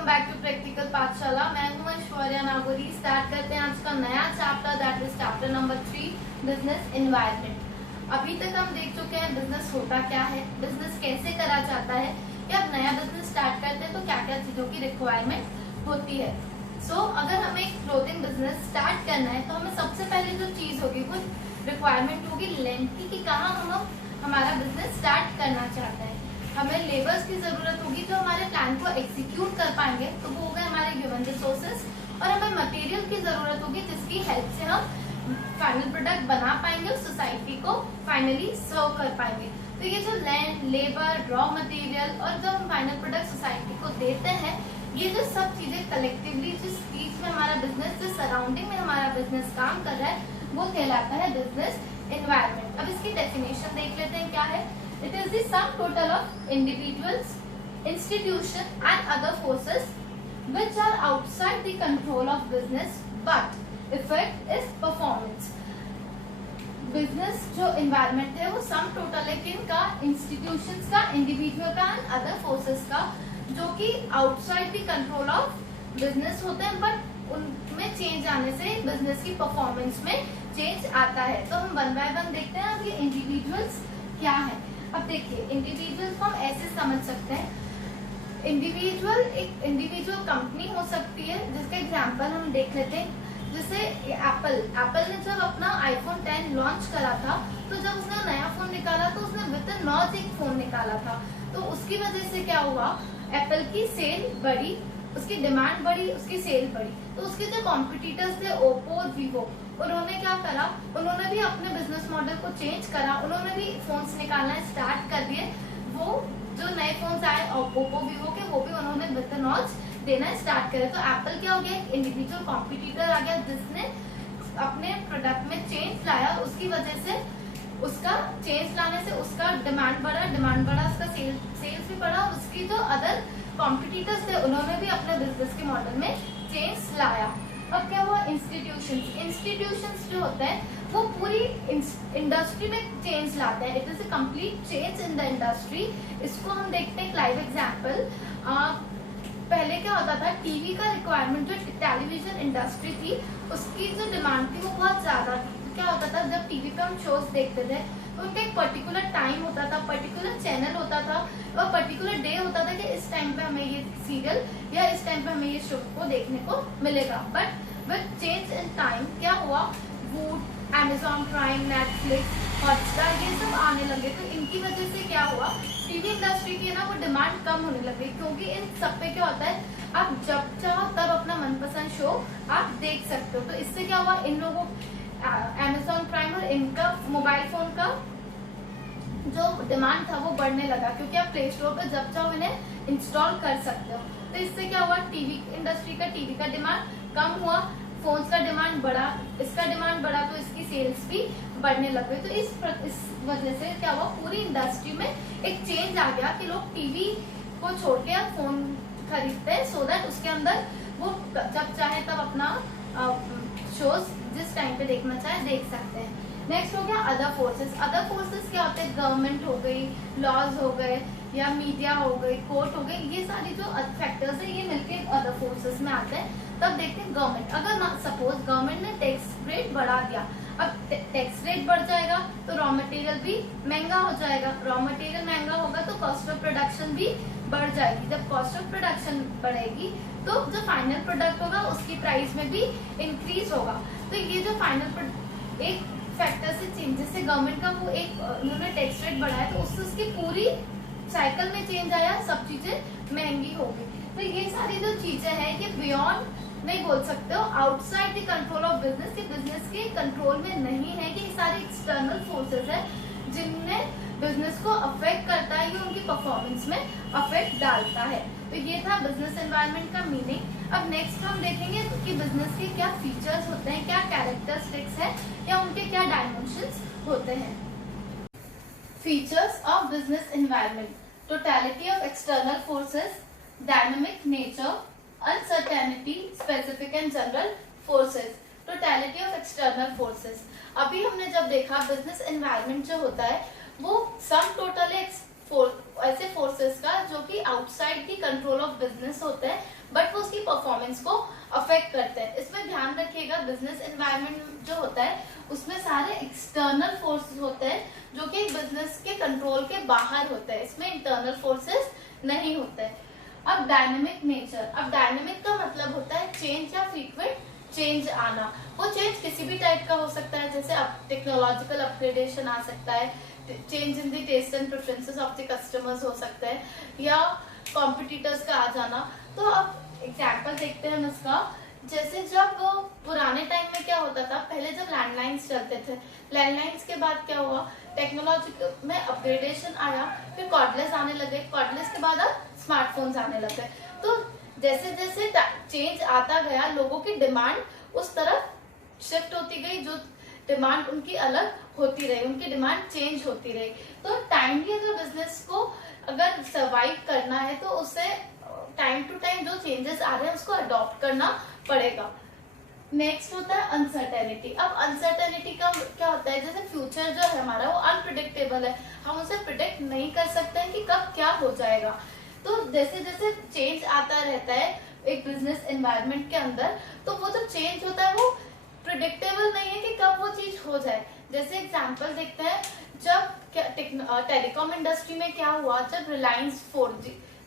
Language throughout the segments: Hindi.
वेलकम बैक टू प्रैक्टिकल पाठशाला। मैं हूं ऐश्वर्या नागौरी। स्टार्ट करते हैं आज का नया chapter, that is chapter number 3, business environment. अभी तक हम देख चुके हैं बिजनेस होता क्या है, बिजनेस कैसे करा जाता है, कि आप नया बिजनेस स्टार्ट करते हैं तो क्या क्या चीजों की रिक्वायरमेंट होती है। अगर हमें एक क्लोथिंग बिजनेस स्टार्ट करना है तो हमें सबसे पहले जो चीज होगी वो रिक्वायरमेंट होगी लेंथ की, कि कहाँ हम हमारा बिजनेस स्टार्ट करना चाहते हैं। हमें लेबर्स की जरूरत होगी जो हमारे प्लान को एग्जीक्यूट कर पाएंगे, तो वो हो गए हमारे ह्यूमन रिसोर्सेस। और हमें मटेरियल की जरूरत होगी जिसकी हेल्प से हम फाइनल प्रोडक्ट बना पाएंगे और सोसाइटी को फाइनली सर्व कर पाएंगे। तो ये जो लैंड, लेबर, रॉ मटेरियल और जो हम फाइनल प्रोडक्ट सोसाइटी को देते हैं, ये जो सब चीजें कलेक्टिवली जिस चीज में हमारा बिजनेस, जिस सराउंडिंग में हमारा बिजनेस काम कर रहा है, वो कहलाता है बिजनेस एनवायरनमेंट। अब इसकी डेफिनेशन देख लेते हैं क्या है। It is the sum total of individuals, institution and other forces which are outside the control of business but effect is performance. Business जो एनवायरनमेंट है वो सम टोटल है किनका, इंस्टीट्यूशंस का, इंडिविजुअल का एंड अदर फोर्सेस का, जो कि outside the control of business होते हैं, बट उनमें चेंज आने से बिजनेस की परफॉर्मेंस में चेंज आता है। तो हम वन बाय वन देखते हैं अब ये इंडिविजुअल्स क्या है। अब देखिए, इंडिविजुअल को हम ऐसे समझ सकते हैं, इंडिविजुअल एक इंडिविजुअल कंपनी हो सकती है, जिसका एग्जांपल हम देख लेते हैं। जैसे एप्पल ने जब अपना आईफोन 10 लॉन्च करा था, तो जब उसने नया फोन निकाला तो उसने विद इन नॉच एक फोन निकाला था। तो उसकी वजह से क्या हुआ, एप्पल की सेल बढ़ी, उसकी डिमांड बढ़ी, उसकी सेल बढ़ी। तो उसके जो कॉम्पिटिटर्स थे, ओप्पो, वीवो, उन्होंने क्या करा, उन्होंने भी अपने बिजनेस मॉडल को चेंज करा, उन्होंने भी फोन्स निकालना स्टार्ट कर दिए। वो जो नए फोन्स आए ओप्पो, वीवो के, वो भी उन्होंने विद इन नॉच देना स्टार्ट करे। तो एप्पल क्या हो गया, एक इंडिविजुअल कॉम्पिटिटर आ गया जिसने अपने प्रोडक्ट में चेंज लाया। उसकी वजह से उसका चेंज लाने से उसका डिमांड बढ़ा, उसका सेल्स भी बढ़ा। उसकी जो अदर कॉम्पिटिटर्स थे उन्होंने भी अपने बिजनेस के मॉडल में चेंज लाया। अब क्या हुआ, इंस्टीट्यूशंस जो होते हैं वो पूरी इंडस्ट्री में चेंज लाते हैं। It is a complete change in the industry. इसको हम देखते हैं लाइव एग्जांपल। पहले क्या होता था, टीवी का रिक्वायरमेंट, जो टेलीविजन इंडस्ट्री थी उसकी जो डिमांड थी वो बहुत ज्यादा थी। तो क्या होता था, जब टीवी पे हम शोज देखते थे तो उनका एक पर्टिकुलर टाइम होता था, पर्टिकुलर चैनल होता था और पर्टिकुलर डे होता था कि इस टाइम पे हमें ये सीरियल या इस टाइम पे हमें ये शो को देखने को मिलेगा। But with change in time क्या हुआ, Voot, Amazon prime, Netflix, Hotstar, ये सब आने लगे। तो इनकी वजह से क्या हुआ, टीवी इंडस्ट्री की ना वो डिमांड कम होने लगी, क्योंकि इन सब पे क्या होता है, आप जब चाहो तब अपना मनपसंद शो आप देख सकते हो। तो इससे क्या हुआ, इन लोगों Amazon प्राइम और इनका मोबाइल फोन का जो डिमांड था वो बढ़ने लगा, क्योंकि आप प्ले स्टोर पर जब चाहो इन्हें इंस्टॉल कर सकते हो। तो इससे क्या हुआ, टीवी इंडस्ट्री का, टीवी का डिमांड कम हुआ, फोन्स का डिमांड बढ़ा, इसका डिमांड बढ़ा, तो इसकी सेल्स भी बढ़ने लग गई। तो इस वजह से क्या हुआ, पूरी इंडस्ट्री में एक चेंज आ गया कि लोग टीवी को छोड़ के अब फोन खरीदते हैं, सो दैट उसके अंदर वो जब चाहे तब अपना शोज जिस टाइम पे देखना चाहे देख सकते हैं। नेक्स्ट हो गया अदर फोर्सेस। अदर फोर्सेस क्या होते हैं, गवर्नमेंट हो गई, लॉज हो गए, या मीडिया हो गई, कोर्ट हो गई, ये सारी जो फैक्टर्स है ये मिलके अदर फोर्सेस में आते हैं। तब देखते हैं गवर्नमेंट, अगर सपोज गवर्नमेंट ने टैक्स रेट बढ़ा दिया, अब टैक्स रेट बढ़ जाएगा तो रॉ मटेरियल भी महंगा हो जाएगा, रॉ मटेरियल महंगा होगा तो कॉस्ट ऑफ प्रोडक्शन भी बढ़ जाएगी। जब कॉस्ट ऑफ प्रोडक्शन बढ़ेगी तो जो फाइनल प्रोडक्ट होगा उसकी प्राइस में भी इंक्रीज होगा। तो ये जो फाइनल एक फैक्टर से चेंजेस से गवर्नमेंट का वो एक उन्होंने टैक्स रेट बढ़ाया, तो उससे उसकी पूरी साइकिल में चेंज आया, सब चीजें महंगी हो गई। तो ये सारी जो चीजें हैं ये बियॉन्ड नहीं बोल सकते हो, outside the control of business, के बिजनेस के कंट्रोल में नहीं है। कि ये सारे एक्सटर्नल फोर्सेस है जिनमें बिजनेस को अफेक्ट करता है, ये उनकी परफॉर्मेंस में अफेक्ट डालता है। तो ये था बिजनेस एनवायरनमेंट का मीनिंग। अब नेक्स्ट हम देखेंगे कि बिजनेस के क्या फीचर्स होते हैं, क्या कैरेक्टरिस्टिक्स है, या उनके क्या डायमेंशंस होते हैं। Features of business environment: totality of external forces, dynamic nature, uncertainty, specific and general forces. Totality of external forces, अभी हमने जब देखा बिजनेस एनवायरनमेंट जो होता है वो सम टोटल ऐसे फोर्सेस का जो कि outside the control of business होते हैं, बट वो उसकी परफॉर्मेंस को अफेक्ट करते हैं। इसमें ध्यान रखिएगा, बिजनेस एनवायरनमेंट जो होता है उसमें सारे एक्सटर्नल फोर्सेस होते हैं जो कि बिजनेस के कंट्रोल के बाहर होते हैं, इसमें इंटरनल फोर्सेस नहीं होते हैं। अब डायनेमिक नेचर, अब डायनेमिक का मतलब होता है चेंज या फ्रीक्वेंट चेंज आना। वो चेंज किसी भी टाइप का हो सकता है, जैसे अब टेक्नोलॉजिकल अपग्रेडेशन आ सकता है, change in the test and preferences of the customers हो सकता है, या कॉम्पिटिटर्स का आ जाना। तो अब एग्जाम्पल देखते हैं हम इसका। जैसे जब पुराने टाइम में क्या होता था, पहले जब लैंडलाइंस चलते थे, लैंडलाइंस के बाद क्या हुआ, टेक्नोलॉजी में अपग्रेडेशन आया, फिर कॉर्डलेस आने लगे, कॉर्डलेस के बाद अब स्मार्टफोन्स आने लगे। तो जैसे जैसे चेंज आता गया, लोगों की डिमांड उस तरफ शिफ्ट होती गई, जो डिमांड उनकी अलग होती रही, उनकी डिमांड चेंज होती रही। तो टाइमली अगर बिजनेस को अगर सर्वाइव करना है तो उसे टाइम टू टाइम जो चेंजेस आ रहे हैं उसको अडॉप्ट करना पड़ेगा। नेक्स्ट होता है अनसर्टेनिटी। अब अनसर्टेनिटी का क्या होता है, जैसे फ्यूचर जो है हमारा वो अनप्रिडिक्टेबल है, हम उसे प्रिडिक्ट नहीं कर सकते हैं कि कब क्या हो जाएगा। तो जैसे जैसे चेंज आता रहता है एक बिजनेस एनवायरनमेंट के अंदर, तो वो जो चेंज होता है वो प्रिडिक्टेबल नहीं है कि कब वो चीज हो जाए। जैसे एग्जांपल देखते हैं, जब टेलीकॉम इंडस्ट्री में क्या हुआ, जब रिलायंस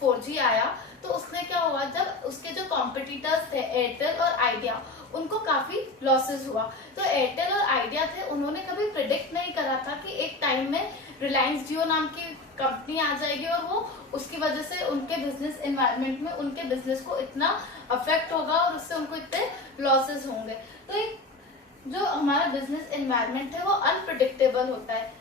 4G आया तो उसने क्या हुआ, जब उसके जो कॉम्पिटिटर्स थे एयरटेल और आइडिया, उनको काफी लॉसेस हुआ। तो एयरटेल और आइडिया थे, उन्होंने कभी प्रिडिक्ट नहीं करा था कि एक टाइम में रिलायंस जियो नाम की कंपनी आ जाएगी और वो उसकी वजह से उनके बिजनेस एनवायरनमेंट में उनके बिजनेस को इतना अफेक्ट होगा और उससे उनको इतने लॉसेस होंगे। तो एक जो हमारा बिजनेस एनवायरनमेंट है वो अनप्रिडिक्टेबल होता है।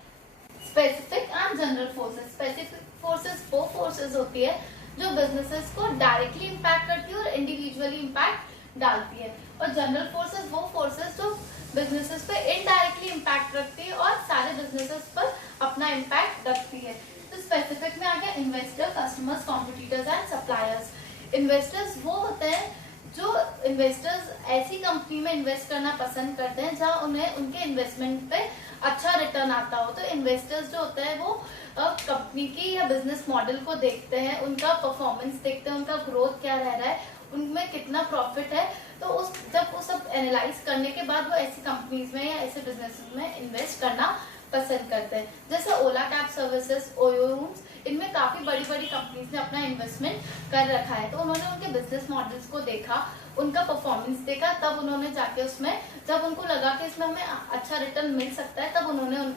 Specific and general forces. Specific forces वो फोर्सेस होती है जो बिजनेसेस को डायरेक्टली इम्पैक्ट करती है और इंडिविजुअली इम्पैक्ट डालती है, और जनरल फोर्सेस वो फोर्सेस जो बिजनेसेस पे इनडायरेक्टली इम्पैक्ट रखती है और सारे बिजनेसेस पर अपना इम्पैक्ट रखती है। तो स्पेसिफिक में आ गया investor, customers, competitors and suppliers. Investors वो होते हैं जो इन्वेस्टर्स ऐसी कंपनी में इन्वेस्ट करना पसंद करते हैं जहां उन्हें उनके इन्वेस्टमेंट पे अच्छा रिटर्न आता हो। तो इन्वेस्टर्स जो होते हैं वो कंपनी की या बिजनेस मॉडल को देखते हैं, उनका परफॉर्मेंस देखते हैं, उनका ग्रोथ क्या रह रहा है, उनमें कितना प्रॉफिट है। तो जब वो सब एनालाइज करने के बाद वो ऐसी कंपनीज में या ऐसे बिजनेस में इन्वेस्ट करना पसंद करते हैं। जैसे ओला कैब सर्विसेज, ओयो रूम्स, इनमें काफी बड़ी बड़ी कंपनीज ने अपना इन्वेस्टमेंट कर रखा है। तो उन्होंने उनके बिजनेस मॉडल्स को देखा, उनका परफॉर्मेंस देखा, तब उन्होंने जाके उसमें, जब उनको लगा कि इसमें हमें अच्छा रिटर्न मिल सकता है, तब उन्होंने उन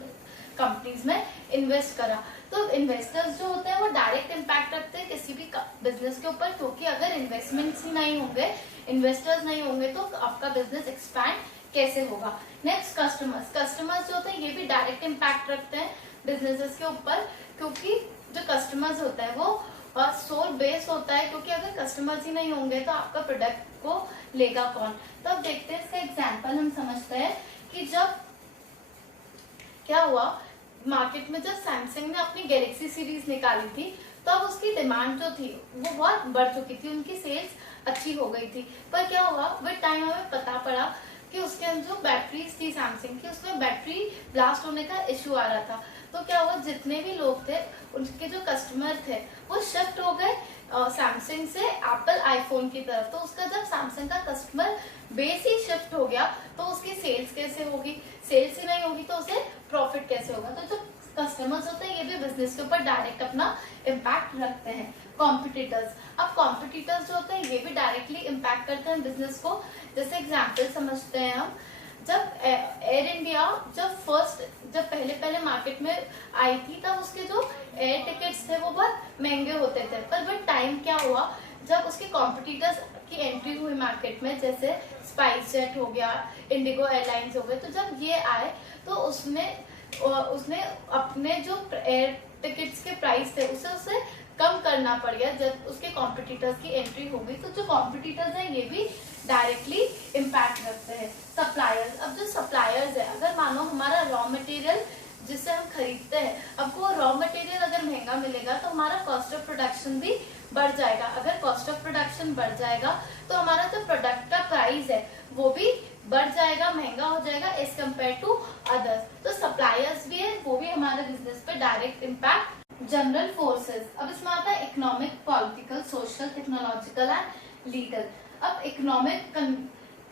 कंपनीज में इन्वेस्ट करा। तो इन्वेस्टर्स जो होते हैं वो डायरेक्ट इम्पैक्ट रखते हैं किसी भी बिजनेस के ऊपर, क्योंकि अगर इन्वेस्टमेंट्स ही नहीं होंगे, इन्वेस्टर्स नहीं होंगे, तो आपका बिजनेस एक्सपैंड कैसे होगा। Next customers. कस्टमर्स जो होते हैं ये भी डायरेक्ट इम्पैक्ट रखते हैं बिजनेसेस के ऊपर, क्योंकि जो कस्टमर्स होता है वो सोल बेस होता है, क्योंकि अगर कस्टमर्स ही नहीं होंगे तो आपका प्रोडक्ट को लेगा कौन। तो अब देखते हैं इसका एग्जांपल हम समझते हैं कि जब क्या हुआ मार्केट में, जब सैमसंग ने अपनी गैलेक्सी सीरीज निकाली थी तब उसकी डिमांड जो थी वो बहुत बढ़ चुकी थी, उनकी सेल्स अच्छी हो गई थी। पर क्या हुआ, विद टाइम हमें पता पड़ा कि उसके अंदर जो बैटरीज थी सैमसंग की, उसमें बैटरी ब्लास्ट होने का इश्यू आ रहा था। तो क्या हुआ, जितने भी लोग थे उनके जो कस्टमर थे वो शिफ्ट हो गए सैमसंग से एप्पल आईफोन की तरफ। तो उसका जब सैमसंग का कस्टमर बेस ही शिफ्ट हो गया तो उसकी सेल्स कैसे होगी, सेल्स ही नहीं होगी तो उसे प्रॉफिट कैसे होगा। तो जो कस्टमर्स होते हैं ये भी बिजनेस के ऊपर डायरेक्ट अपना इम्पैक्ट रखते हैं। कॉम्पिटिटर्स। अब कॉम्पिटिटर्स जो होते हैं ये भी डायरेक्टली इम्पैक्ट करते हैं बिजनेस को। जैसे एग्जाम्पल समझते हैं हम, जब एयर इंडिया जब पहले मार्केट में आई थी तब उसके जो एयर टिकट्स थे वो बहुत महंगे होते थे। पर विद टाइम क्या हुआ, जब उसके कॉम्पिटिटर्स की एंट्री हुई मार्केट में, जैसे स्पाइस जेट हो गया, इंडिगो एयरलाइंस हो गए, तो जब ये आए तो उसने अपने जो एयर टिकट्स के प्राइस थे उसे कम करना पड़ गया जब उसके कॉम्पिटिटर्स की एंट्री हो गई। तो जो कॉम्पिटिटर्स हैं ये भी डायरेक्टली इम्पैक्ट रखते हैं। सप्लायर्स। अब जो सप्लायर्स है, अगर मानो हमारा रॉ मटेरियल जिससे हम खरीदते हैं, अब वो रॉ मटेरियल अगर महंगा मिलेगा तो हमारा कॉस्ट ऑफ प्रोडक्शन भी बढ़ जाएगा। अगर कॉस्ट ऑफ प्रोडक्शन बढ़ जाएगा तो हमारा जो प्रोडक्ट का प्राइस है वो भी बढ़ जाएगा, महंगा हो जाएगा एज कम्पेयर टू अदर्स। तो सप्लायर्स भी है, वो भी हमारे बिजनेस पे डायरेक्ट इम्पैक्ट जनरल फोर्सेस। अब इसमें आता है economic, political, social, technological and legal. अब इकोनॉमिक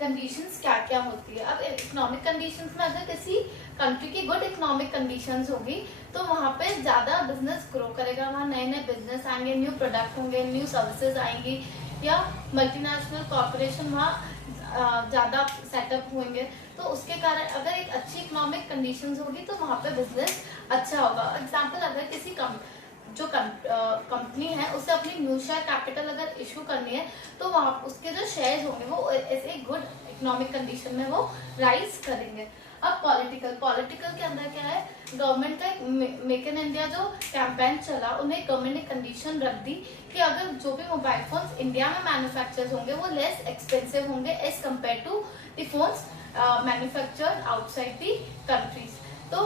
कंडीशंस क्या क्या होती है। अब इकोनॉमिक कंडीशंस में अगर किसी कंट्री की गुड इकोनॉमिक कंडीशंस होगी तो वहाँ पे ज्यादा बिजनेस ग्रो करेगा, वहाँ नए नए बिजनेस आएंगे, न्यू प्रोडक्ट होंगे, न्यू सर्विसेज आएंगी, या मल्टीनेशनल कॉर्पोरेशन वहाँ ज्यादा सेटअप होंगे। तो उसके कारण अगर एक अच्छी इकोनॉमिक कंडीशंस होगी तो वहाँ पे बिजनेस अच्छा होगा। एग्जाम्पल, अगर किसी कंपनी है उसे अपनी न्यू शेयर कैपिटल अगर इशू करनी है तो वहाँ उसके जो शेयर्स होंगे वो ऐसे गुड इकोनॉमिक कंडीशन में वो राइज करेंगे। अब पॉलिटिकल के अंदर क्या है, गवर्नमेंट का मेक इन इंडिया जो कैंपेन चला, उन्हें गवर्नमेंट ने कंडीशन रख दी कि अगर जो भी मोबाइल फोन्स इंडिया में मैन्युफैक्चर होंगे वो लेस एक्सपेंसिव होंगे as compare to the phones manufactured outside the countries. तो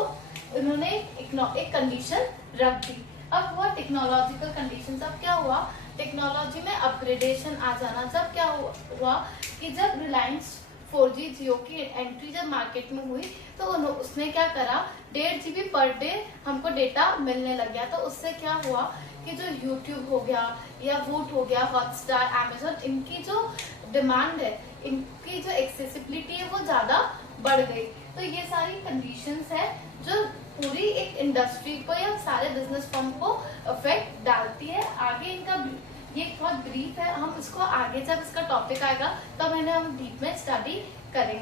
उन्होंने एक कंडीशन रख दी। अब हुआ टेक्नोलॉजिकल कंडीशन। अब क्या हुआ, टेक्नोलॉजी में अपग्रेडेशन आ जाना। जब क्या हुआ कि जब रिलायंस 4G जियो की एंट्री जब मार्केट में हुई तो उसने क्या करा, 1.5 GB पर डे हमको डेटा मिलने लग गया। तो उससे क्या हुआ कि जो यूट्यूब हो गया या वूट हो गया, हॉटस्टार, अमेजोन, इनकी जो डिमांड है, इनकी जो एक्सेसिबिलिटी है वो ज्यादा बढ़ गई। तो ये सारी कंडीशंस है जो पूरी एक इंडस्ट्री को या सारे बिजनेस फर्म को इफेक्ट डालती है। आगे इनका ये बहुत ब्रीफ है, हम इसको आगे जब इसका टॉपिक आएगा तब हम डीप में स्टडी करेंगे।